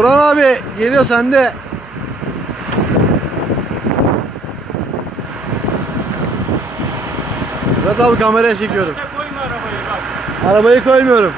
Burhan abi geliyor sende. Murat abi kameraya çekiyorum. Koyma arabayı bak. Arabayı koymuyorum.